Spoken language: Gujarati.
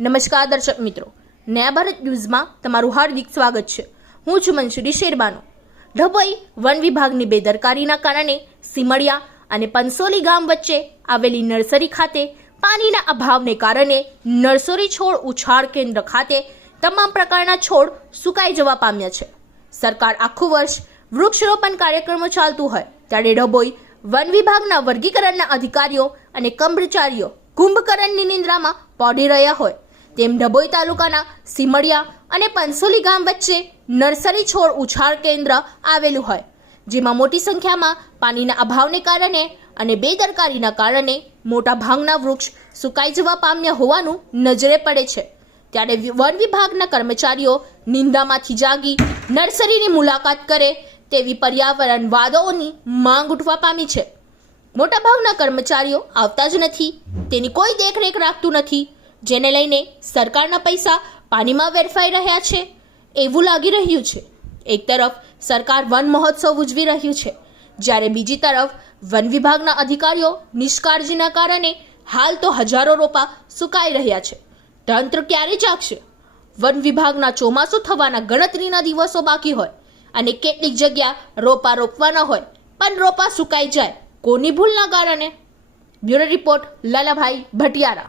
નમસ્કાર દર્શક મિત્રો. નયા ભારત ન્યૂઝમાં તમારું હાર્દિક સ્વાગત છે. હું છું મનસુરી શેરબાનો. ઢભોઈ વન વિભાગની બેદરકારીના કારણે સિમડિયા અને પંસોલી ગામ વચ્ચે આવેલી નર્સરી ખાતે પાણીના અભાવને કારણે નર્સરી છોડ ઉછાળ કેન્દ્ર ખાતે તમામ પ્રકારના છોડ સુકાઈ જવા પામ્યા છે. સરકાર આખું વર્ષ વૃક્ષરોપણ કાર્યક્રમો ચાલતું હોય, ત્યારે ડભોઈ વન વિભાગના વર્ગીકરણના અધિકારીઓ અને કર્મચારીઓ કુંભકરણની નિંદ્રામાં પડી રહ્યા હોય. તેમ ડભોઈ તાલુકાના સિમડિયા અને પંસોલી ગામ વચ્ચે નર્સરી છોડ ઉછાળ કેન્દ્ર આવેલું હોય, જેમાં મોટી સંખ્યામાં પાણીના અભાવને કારણે અને બેદરકારીના કારણે મોટા ભાગના વૃક્ષ સુકાઈ જવા પામ્યા હોવાનું નજરે પડે છે. ત્યારે વન વિભાગના કર્મચારીઓ નિંદામાંથી જાગી નર્સરીની મુલાકાત કરે તેવી પર્યાવરણવાદોની માંગ ઉઠવા પામી છે. મોટાભાગના કર્મચારીઓ આવતા જ નથી, તેની કોઈ દેખરેખ રાખતું નથી જેને લઈને સરકારના પૈસા પાણીમાં વેરફાઈ રહ્યા છે. એવું લાગી રહ્યું છે. એક તરફ સરકાર વન મહોત્સવ ઉજવી રહ્યું છે, જ્યારે બીજી તરફ વન વિભાગના અધિકારીઓ નિષ્કાળજીના કારણે હાલ તો હજારો રોપા સુકાઈ રહ્યા છે. તંત્ર ક્યારે જાગશે વન વિભાગના ચોમાસું થવાના ગણતરીના દિવસો બાકી હોય અને કેટલીક જગ્યા રોપા રોપવાના હોય, પણ રોપા સુકાઈ જાય. કોની ભૂલના કારણે? Bureau report Lalabhai Bhatiyara.